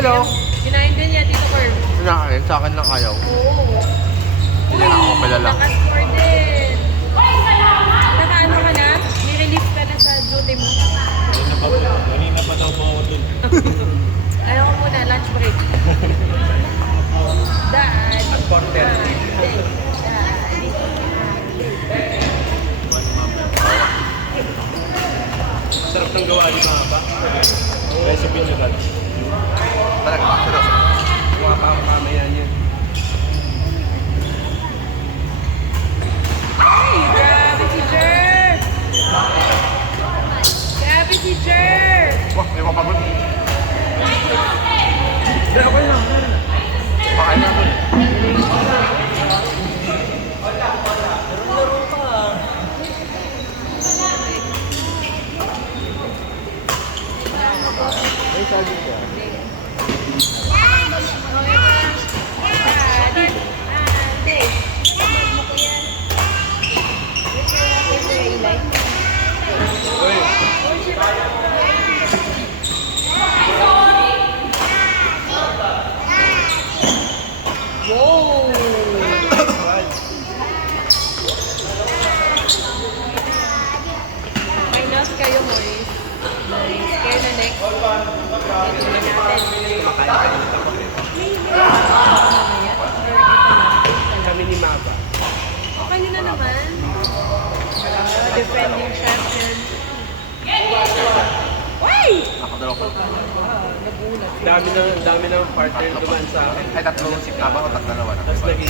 Hello. Kinain din niya, Tito Carl. Kinakain, sa akin lang ayaw. Oo. Hindi na ako kilala. Naka-score din. Naka-ano ka na? Nirelief ka na sa duty mo. Kanina pa daw po ako dun. Ayaw ko muna, lunch break. Dad. At quarter. Sarap ng gawa ni mga ba? Kaya sabihin nyo dad. Talaga ba? Seryoso? Gawa pa ang kamayan yun. Ay, grabe si Jer! Grabe si Jer! Wah, may mapagod. Hindi, okay lang. Pakain na ako. Laro ka. May sabi ka. Uy. Wow! May nose kayo, Maurice. Nice. Kaya na next. Ito na natin. Kumakain ka pa rin. Mamaya. Or ito na. Kami ni Maba. Okay nyo na naman. Defending champion. Why? Ako dalawa pa. Nagulat. Dami ng partner dumaan sa akin. Ay, tatlong sip na ba o dalawa na? Tapos naging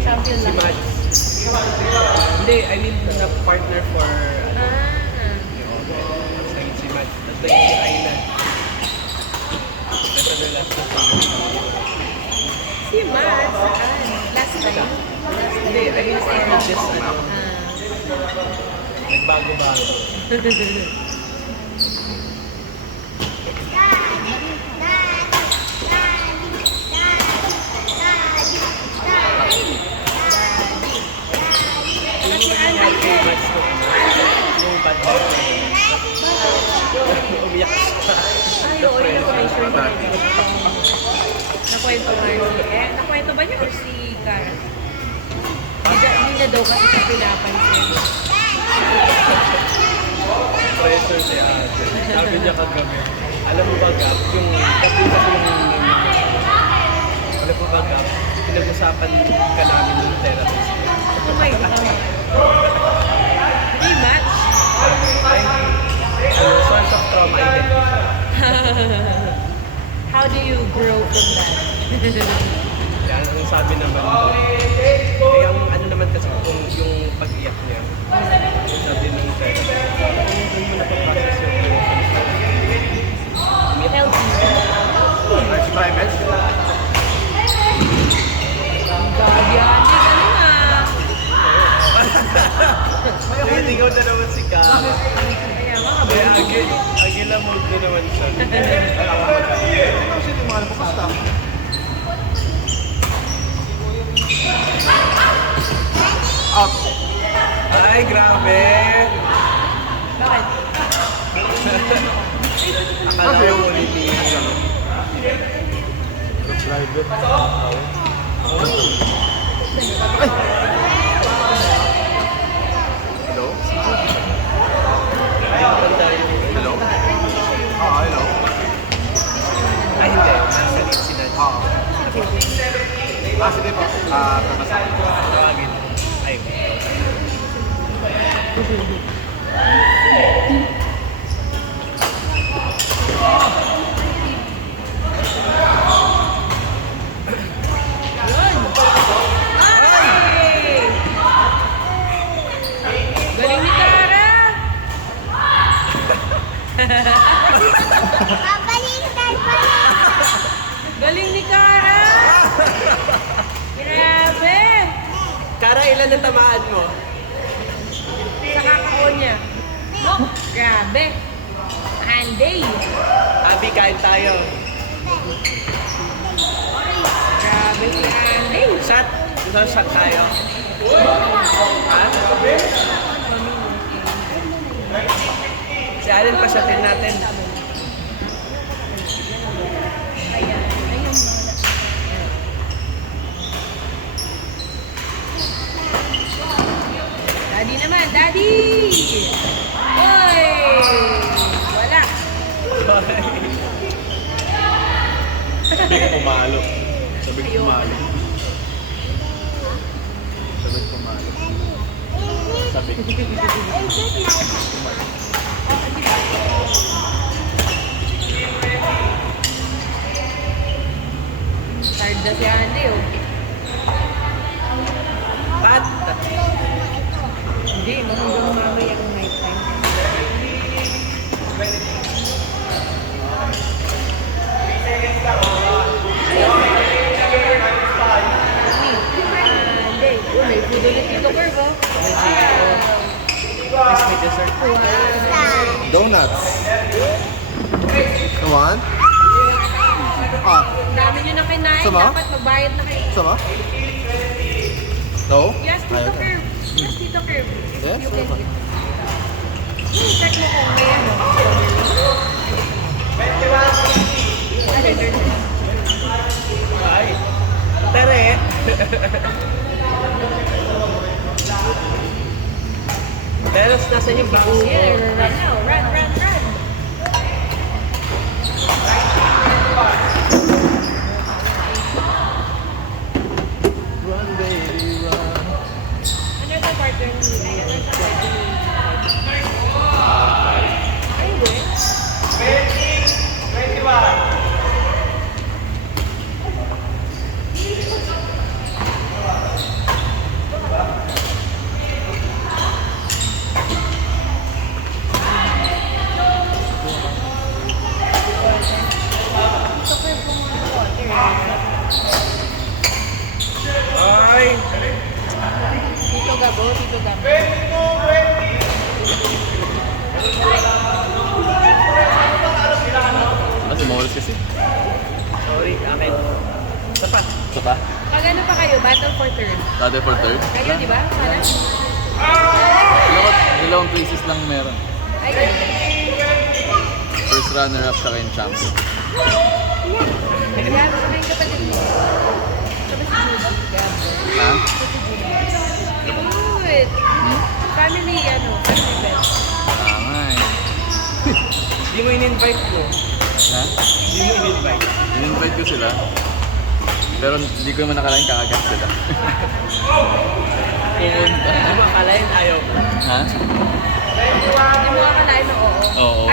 Champion si lang. Mads. Hindi, I mean na partner for Ah. Tapos naging si Mads. Tapos naging si Ayla. Ito na last na si Si Matt, saan? Last time? Hindi, I mean for just ano, Ah. nagbago-bago. Kasi ano, Kay Mads nung bad trip na yun. Umiyak siya. ay, oo, yung nag-mention ko. Nakwento nga si, nakwento ba niya o si Cara? Hindi na daw kasi siya pinapansin. Pressure si ate. Sabi niya kagabi, alam mo ba Gab, yung kapita ko yung alam mo ba Gab, pinag-usapan ka namin ng therapist. Oh my God. Hindi match. Ay, source of trauma identity. How do you grow from that? Yan ang sabi naman. Eh, ang ano naman kasi kung yung pag-iyak niya, sabi ng therapist, kung mo na pag-process yung emotions na Help me. Ay, si Primus? Gabi, Andy, ano nga? Nahitigaw na naman si Ka. Kaya mga Kaya agila mode na naman siya. Kasi hindi mga napapasta. Out. Ay, grabe! Bakit? Akala ko ulit niya. Private. Hello? Hello? Hello? Ay, hindi. Nasa rin si Nancy. Sige po. Tabasa. Tawagin. Ay, Yun! Ay! Galing ni Cara! Galing ni Cara! Grabe! Kara, ilan ang tamaan mo? Sa kakaon niya. Grabe! Andy! Abi, kain tayo. Grabe si Andy! Shot? Gusto shot tayo? Ha? Si Allen, pasyatin natin. Ayan. naman, Daddy! Oy! Wala. Sabi ko pumalo. Sabi ko pumalo. Sabi ko pumalo. Sabi ko. Tired na si Andy, oh. Pat! Hindi, hanggang mamaya ang night time. Andy, oh, may food ulit dito, Curve, oh. May chico. Tapos may dessert. Wow. Donuts. Come on. Ah, Ang dami nyo na kinain, Sama? dapat magbayad na kayo. sama? No? Yes, Tito Curve. Yes, Tito Curve. Yes? You can eat. Check mo kung may ano. Ay! Tere! Teros, nasan yung box? Yeah, run now. Run, run, run. Run, baby, run. Ano yung partner mo? Ano yung partner mo? Ay, good. Ito pa yung water. Ay! Tito Gabo, Tito Gabo. Kasi mawalas kasi. Sorry, akin. Isa pa. Isa pa? Pag ano pa kayo, battle for third. Dati for third? Kayo, di ba? Sana? Dalawang places lang meron. Ay, ganun. First runner-up sa yung champion. Gabo, sa mga kapatid mo. Sabi si Judy. Gabo. Ha? Good. Family, ano, family best. Tama eh. Hindi mo in-invite mo. Ha? Hindi mo in-invite. In-invite ko sila. Pero hindi ko naman nakalain kakagat sila. Pumunta. Hindi mo akalain ayaw. Ha? Hindi mo akalain na oo. Oo.